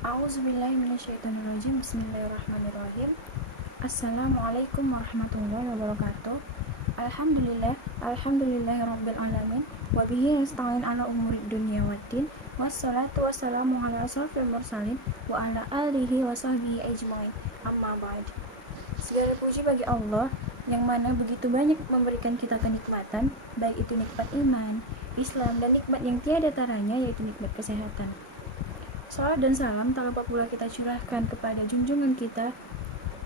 A'udzubillahiminasyaitonirrajim. Bismillahirrahmanirrahim. Assalamualaikum warahmatullahi wabarakatuh. Alhamdulillahirabbil alamin. Wa bihi nasta'in ala umurid dunya waddin. Wassalatu wassalamu ala asrofil mursalin wa ala alihi wa sahbihi ajmain. Amma ba'd. Segala puji bagi Allah yang mana begitu banyak memberikan kita kenikmatan, baik itu nikmat iman, Islam, dan nikmat yang tiada taranya, yaitu nikmat kesehatan. Salam dan salam tak lupa pula kita curahkan kepada junjungan kita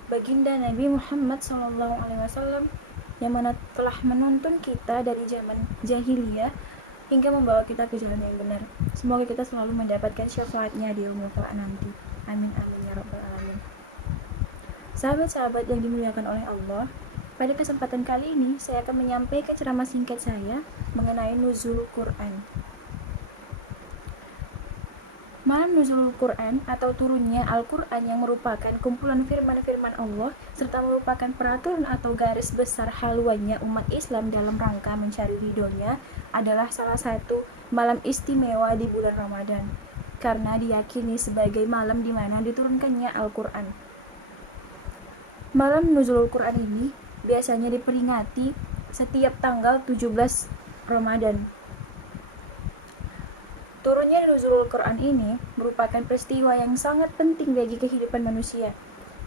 Baginda Nabi Muhammad SAW, yang mana telah menuntun kita dari zaman jahiliyah hingga membawa kita ke jalan yang benar. Semoga kita selalu mendapatkan syafaatnya di yaumul qiyamah nanti. Amin amin ya rabbal alamin. Sahabat-sahabat yang dimuliakan oleh Allah, pada kesempatan kali ini saya akan menyampaikan ceramah singkat saya mengenai nuzul Quran. Malam nuzulul Quran atau turunnya Al-Quran yang merupakan kumpulan firman-firman Allah serta merupakan peraturan atau garis besar haluannya umat Islam dalam rangka mencari ridhonya adalah salah satu malam istimewa di bulan Ramadan karena diyakini sebagai malam di mana diturunkannya Al-Quran. Malam nuzulul Quran ini biasanya diperingati setiap tanggal 17 Ramadan. Turunnya nuzulul Quran ini merupakan peristiwa yang sangat penting bagi kehidupan manusia,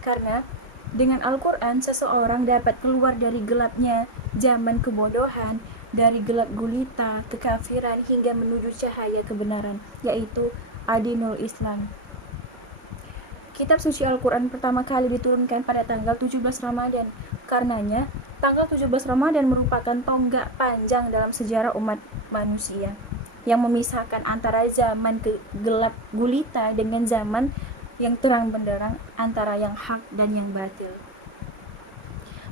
karena dengan Al-Quran seseorang dapat keluar dari gelapnya zaman kebodohan, dari gelap gulita, kekafiran, hingga menuju cahaya kebenaran, yaitu Adinul Islam. Kitab suci Al-Quran pertama kali diturunkan pada tanggal 17 Ramadan. Karenanya, tanggal 17 Ramadan merupakan tonggak panjang dalam sejarah umat manusia yang memisahkan antara zaman gelap gulita dengan zaman yang terang benderang, antara yang hak dan yang batil.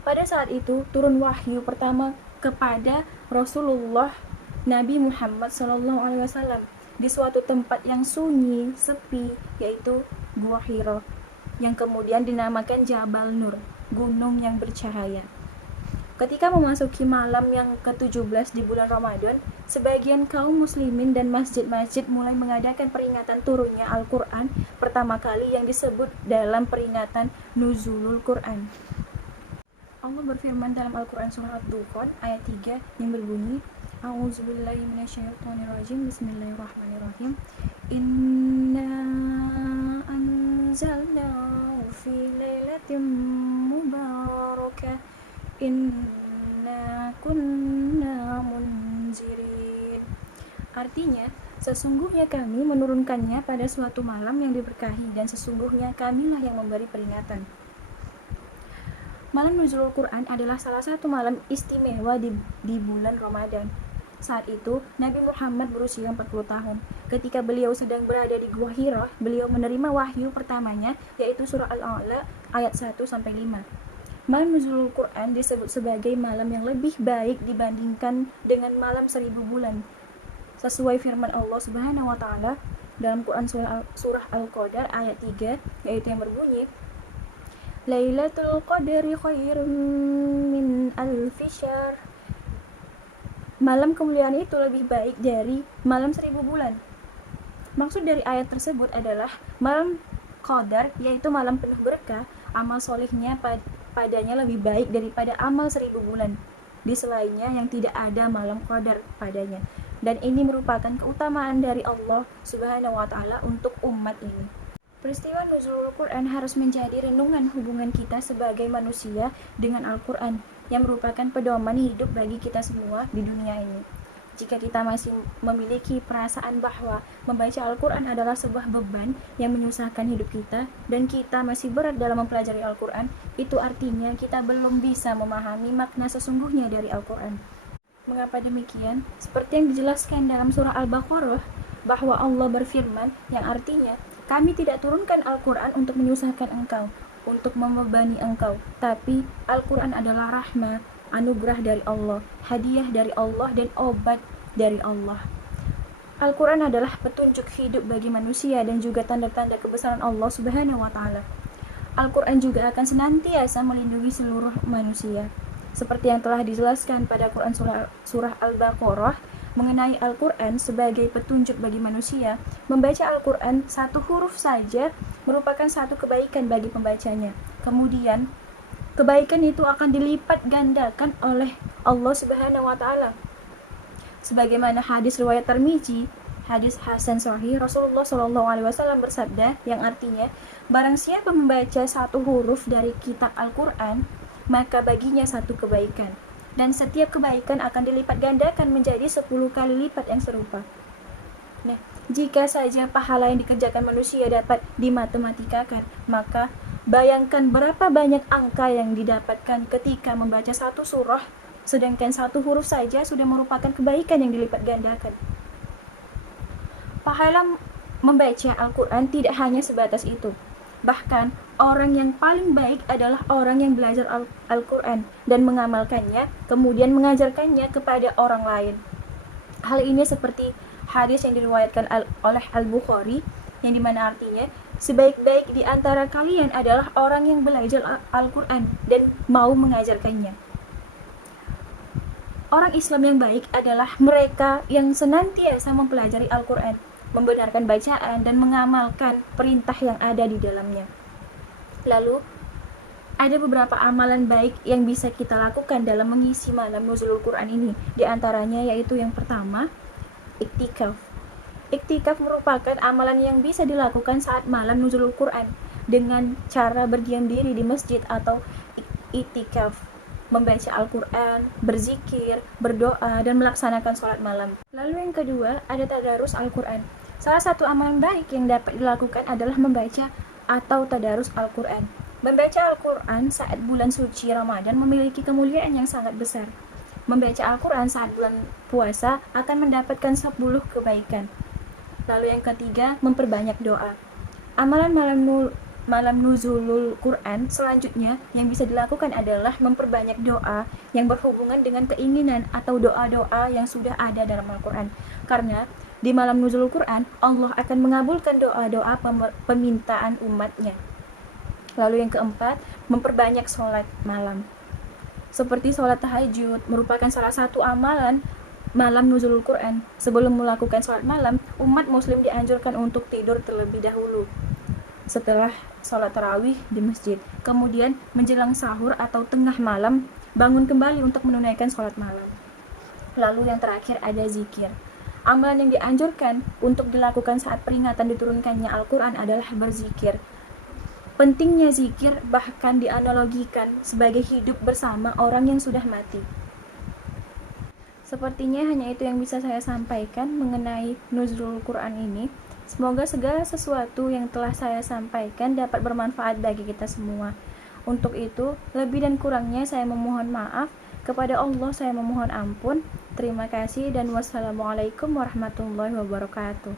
Pada saat itu turun wahyu pertama kepada Rasulullah Nabi Muhammad SAW di suatu tempat yang sunyi, sepi, yaitu Gua Hira, yang kemudian dinamakan Jabal Nur, gunung yang bercahaya. Ketika memasuki malam yang ke-17 di bulan Ramadan, sebagian kaum muslimin dan masjid-masjid mulai mengadakan peringatan turunnya Al-Quran pertama kali yang disebut dalam peringatan Nuzulul Quran. Allah berfirman dalam Al-Quran surah Ad-Dukhan ayat 3 yang berbunyi, A'udzubillahiminasyaitonirrajim. Bismillahirrahmanirrahim. Inna anzalnahu fi lailatin mubarakah Inna kunna munzirin. Artinya, sesungguhnya kami menurunkannya pada suatu malam yang diberkahi, dan sesungguhnya kamilah yang memberi peringatan. Malam nuzulul Quran adalah salah satu malam istimewa di bulan Ramadan. Saat itu, Nabi Muhammad berusia 40 tahun. Ketika beliau sedang berada di Gua Hira, beliau menerima wahyu pertamanya, yaitu surah Al-A'la ayat 1-5. Malam nuzulul Quran disebut sebagai malam yang lebih baik dibandingkan dengan malam 1000 bulan. Sesuai firman Allah Subhanahu wa taala dalam Quran surah Al-Qadar ayat 3, yaitu yang berbunyi, Lailatul Qadri khairum min alfi syahr. Malam kemuliaan itu lebih baik dari malam 1000 bulan. Maksud dari ayat tersebut adalah malam Qadar, yaitu malam penuh berkah, amal solihnya padanya lebih baik daripada amal 1000 bulan di selainnya yang tidak ada malam qadar padanya, dan ini merupakan keutamaan dari Allah Subhanahu wa taala untuk umat ini. Peristiwa nuzulul Quran harus menjadi renungan hubungan kita sebagai manusia dengan Al-Quran yang merupakan pedoman hidup bagi kita semua di dunia ini. Jika kita masih memiliki perasaan bahwa membaca Al-Quran adalah sebuah beban yang menyusahkan hidup kita, dan kita masih berat dalam mempelajari Al-Quran, itu artinya kita belum bisa memahami makna sesungguhnya dari Al-Quran. Mengapa demikian? Seperti yang dijelaskan dalam surah Al-Baqarah, bahwa Allah berfirman yang artinya, kami tidak turunkan Al-Quran untuk menyusahkan engkau, untuk membebani engkau, tapi Al-Quran adalah rahmah, anugerah dari Allah, hadiah dari Allah, dan obat dari Allah. Al-Quran adalah petunjuk hidup bagi manusia dan juga tanda-tanda kebesaran Allah Subhanahu wa taala. Al-Quran juga akan senantiasa melindungi seluruh manusia. Seperti yang telah dijelaskan pada Quran surah Al-Baqarah mengenai Al-Quran sebagai petunjuk bagi manusia, membaca Al-Quran satu huruf saja merupakan satu kebaikan bagi pembacanya. Kemudian, kebaikan itu akan dilipat gandakan oleh Allah Subhanahu wa taala. Sebagaimana hadis riwayat Tirmizi, hadis hasan sahih, Rasulullah SAW bersabda yang artinya, barang siapa membaca satu huruf dari kitab Al-Quran, maka baginya satu kebaikan. Dan setiap kebaikan akan dilipat gandakan menjadi 10 kali lipat yang serupa. Nah, jika saja pahala yang dikerjakan manusia dapat dimatematikkan, maka bayangkan berapa banyak angka yang didapatkan ketika membaca satu surah, sedangkan satu huruf saja sudah merupakan kebaikan yang dilipat gandakan. Pahala membaca Al-Quran tidak hanya sebatas itu. Bahkan, orang yang paling baik adalah orang yang belajar Al-Quran dan mengamalkannya, kemudian mengajarkannya kepada orang lain. Hal ini seperti hadis yang diriwayatkan oleh Al-Bukhari, yang dimana artinya, sebaik-baik di antara kalian adalah orang yang belajar Al-Quran dan mau mengajarkannya. Orang Islam yang baik adalah mereka yang senantiasa mempelajari Al-Quran, membenarkan bacaan, dan mengamalkan perintah yang ada di dalamnya. Lalu, ada beberapa amalan baik yang bisa kita lakukan dalam mengisi malam nuzulul Quran ini. Di antaranya yaitu yang pertama, iktikaf. Iktikaf merupakan amalan yang bisa dilakukan saat malam nuzulul Quran dengan cara berdiam diri di masjid atau iktikaf, membaca Al-Quran, berzikir, berdoa, dan melaksanakan sholat malam. Lalu yang kedua, ada tadarus Al-Quran. Salah satu amalan baik yang dapat dilakukan adalah membaca atau tadarus Al-Quran. Membaca Al-Quran saat bulan suci Ramadan memiliki kemuliaan yang sangat besar. Membaca Al-Quran saat bulan puasa akan mendapatkan 10 kebaikan. Lalu yang ketiga, memperbanyak doa. Amalan malam nuzulul Quran selanjutnya yang bisa dilakukan adalah memperbanyak doa yang berhubungan dengan keinginan atau doa-doa yang sudah ada dalam Al-Quran. Karena di malam nuzulul Quran, Allah akan mengabulkan doa-doa permintaan umatnya. Lalu yang keempat, memperbanyak sholat malam. Seperti sholat tahajud merupakan salah satu amalan malam nuzulul Quran. Sebelum melakukan sholat malam, umat muslim dianjurkan untuk tidur terlebih dahulu setelah sholat tarawih di masjid. Kemudian menjelang sahur atau tengah malam, bangun kembali untuk menunaikan sholat malam. Lalu yang terakhir ada zikir. Amalan yang dianjurkan untuk dilakukan saat peringatan diturunkannya Al-Quran adalah berzikir. Pentingnya zikir bahkan dianalogikan sebagai hidup bersama orang yang sudah mati. Sepertinya hanya itu yang bisa saya sampaikan mengenai nuzulul Quran ini. Semoga segala sesuatu yang telah saya sampaikan dapat bermanfaat bagi kita semua. Untuk itu, lebih dan kurangnya saya memohon maaf. Kepada Allah saya memohon ampun. Terima kasih dan wassalamualaikum warahmatullahi wabarakatuh.